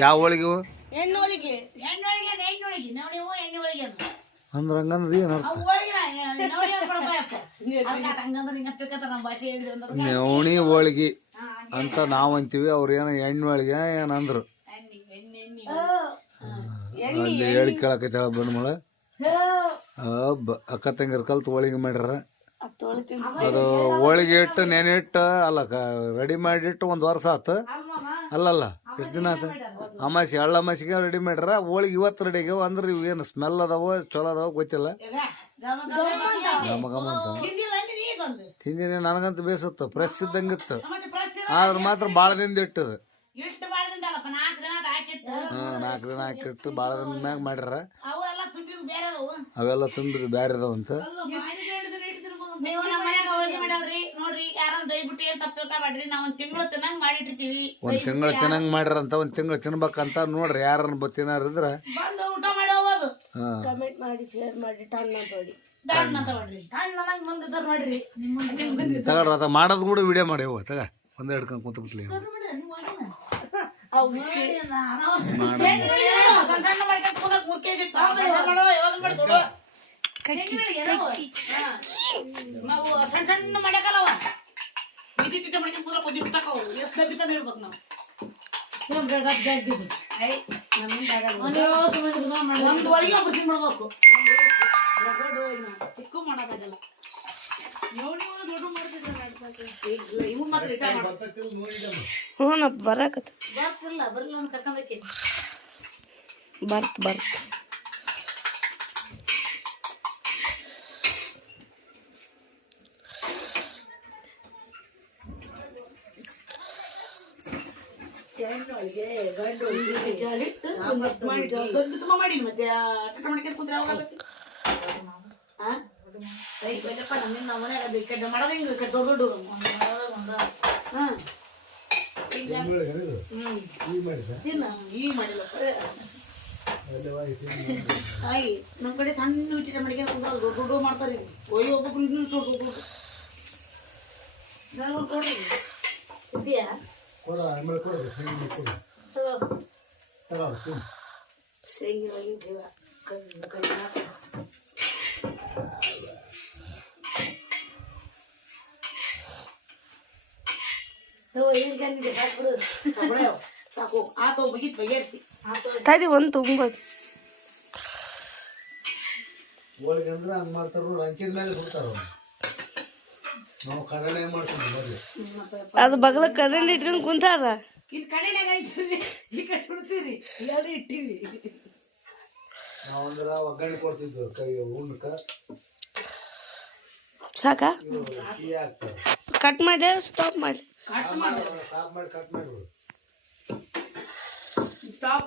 ಯಾವ ಹೋಳಿಗೆ ಹೆಣ್ಣೋಳಿಗೆ ಅಂದ್ರೆ ಹಂಗಂದ್ರೆ ಏನು ನವಣಿ ಹೋಳಿಗೆ ಅಂತ ನಾವು ಅಂತೀವಿ. ಅವ್ರು ಏನೋ ಹೆಣ್ಣು ಹೋಳಿಗೆ ಏನಂದ್ರು ಅಲ್ಲಿ ಹೇಳಿ ಕೇಳಕೈತಾಳ ಬಂದ್ಮಳ ಅಕ್ಕ ತಂಗಿರ್ ಕಲ್ತು ಹೋಳಿಗೆ ಮಾಡ್ಯಾರ. ಅದು ಹೋಳಿಗೆ ಇಟ್ಟು ನೆನೆ ಇಟ್ಟು ಅಲ್ಲ ರೆಡಿ ಮಾಡಿಟ್ಟು 1 ವರ್ಷ ಆತು ಅಲ್ಲಲ್ಲ ಎಷ್ಟು ದಿನ ಆತು ಅಮಾಸಿ ಎಳ್ಳು ಅಮಾಸಿಗೆ ರೆಡಿ ಮಾಡ್ಯಾರ. ಹೋಳಿಗೆ ಇವತ್ತು ರೆಡಿ ಆಗ್ಯಾವ ಅಂದ್ರೆ ಇವು ಏನು ಸ್ಮೆಲ್ ಅದಾವ ಚಲೋ ಅದಾವ ಗೊತ್ತಿಲ್ಲ. ಗಮ ಅಂತ ತಿಂದಿನಿ ನನಗಂತೂ ಬೇಸುತ್ತ ಫ್ರೆಶ್ ಇದ್ದಂಗಿತ್ತು. ಆದ್ರೆ ಮಾತ್ರ ಭಾಳ ದಿನದ ಇಟ್ಟದು 4 ದಿನ ಹಾಕಿಟ್ಟು ಭಾಳ ದಿನ ಮ್ಯಾಗ ಮಾಡ್ಯಾರ. ಅವೆಲ್ಲ ತುಂಬಿರಿ ಬ್ಯಾರೆ ಅದಾವಂತ. ನೀವು ನಮ್ಮ ಮನ್ಯಾಗ ಹೋಳಿಗೆ ಮಾಡಲ್ರಿ ನೋಡ್ರಿ. ಯಾರನ್ನ ದಯವಿಟ್ಟು ಏನ್ ತಪ್ಪು ತಿಳ್ಕೊಬೇಡ್ರಿ. ನಾವು 1 ತಿಂಗಳು ತಿನ್ನಂಗ್ ಮಾಡಿಟ್ಟಿರ್ತೀವಿ. 1 ತಿಂಗಳು ತಿನ್ನಂಗ್ ಮಾಡ್ಯಾರಂತ 1 ತಿಂಗಳು ತಿನ್ಬೇಕಂತ ನೋಡ್ರಿ. ಯಾರನ್ನ ತಿನ್ನಾರಿದ್ರ ಬಂದು ಊಟ ಮಾಡಿ ಹೋಗೋದು. ಕಮೆಂಟ್ ಮಾಡಿ ಶೇರ್ ಮಾಡಿ ಟನ್ ಮಾಡಿ ತಗೊಳ್ರ ಅದ ಮಾಡೋದು ಕೂಡ ವಿಡಿಯೋ ಮಾಡಿ ತಗ ಒಂದೇ ಹಿಡ್ಕೊಂಡು ಕುಂತ ಬಿಟ್ಲಿ. ನಾವು ಸಣ್ಣ ಸಣ್ಣ ಮಾಡಕಲ್ಲವ ಇಟಿ ಮಾಡ್ಕೊಂಡು ಕೂದ ಕೊದ್ದಿ ಬಿಟ್ಟಾಕವು ಎಷ್ಟು ಡಬ್ಬಿ ತಂದು ಇಡ್ಬೇಕು ನಾವು. ಒಂದು ಒಳಗೆ ಒಬ್ರು ತಿನ್ಬಿಡ್ಬೇಕು. ಚಿಕ್ಕ ಮಾಡೋದಾಗಲ್ಲ. ಇವು ಮಾತ್ರ ಇಟ ಹ್ಞೂ ಬರಕತ್ತ ಬರ್ತಿಲ್ಲ ಬರ್ಲಿಲ್ಲ ಅಂತ ಕರ್ಕೊಂಡಕ್ಕೆ ಬರ್ತ ತುಂಬ ಮಾಡಿ ಮತ್ತೆ ಟಟ ಮಾಡ್ಕೊಂಡು ಕೂತ್ರೆ ಯಾವಾಗತ್ತೆ ಬೈಯಪ್ಪ ನಮ್ಮಿಂದ ನಾವು ಮನ್ಯಾಗ ಅದು ಕೆಟ್ಟ ಮಾಡೋದು ಹಿಂಗೆ ದೊಡ್ಡ ದೊಡ್ಡ ತಿನ್ನ ಈ ಮಾಡಿಲ್ಲ ಆಯ್ ನಮ್ಮ ಕಡೆ ಸಣ್ಣ ವಿಚಿಟ ಮಾಡ್ಕೊಂಡು ಕೂತ್ರೆ ದೊಡ್ಡ ದೊಡ್ಡ ಮಾಡ್ತಾರೆ. ಒಯ್ಯಿ ಒಬ್ಬೊಬ್ರು ಇನ್ನೂ ದೊಡ್ಡ ದೊಡ್ಡ ಕೊಡ್ರಿ ಇದೆಯಾ ಶೇಂಗಿ ಒಯ್ಯಿದ್ದೀವ ಕೈ ಸಾಕು ಆತೋ ಬಗಿತ್ ಬಗೆರ್ತಿ ತಡಿ ಒಂದು ತುಂಬೋದು ಹೋಳಿಗೆ ಅಂದ್ರೆ ಹಂಗೆ ಮಾಡ್ತಾರ ನೋಡಿ. ಹಂಚಿನ ಮೇಲೆ ಬಿಡ್ತಾರ ನಾವು ಕಡಲೆ ಮಾಡ್ತೀವಿ. ಅದು ಬಗಲ ಕಡಲೆ ಇಟ್ಕೊಂಡು ಕುಂತಾರ. ಇಲ್ಲಿ ಕಡೆನಾಗ ಇಟ್ಟಿವಿ ಈ ಕಡೆ ಬಿಡ್ತೀರಿ ಇಲ್ಲಾದ್ರೆ ಇಟ್ಟಿವಿ. ನಾವಂದ್ರ ಒಗ್ಗರಣೆ ಕೊಡ್ತಿದ್ವಿ ಕೈ ಉಣ್ಣಕ ಸಾಕ ಸಿಹಿ ಆಗ್ತದೆ. ಕಟ್ ಮಾಡಿ ಸ್ಟಾಪ್ ಮಾಡಿ ಕಟ್ ಮಾಡಿ ಸ್ಟಾಪ್ ಮಾಡಿ ಕಟ್ ಮಾಡಿ ಸ್ಟಾಪ್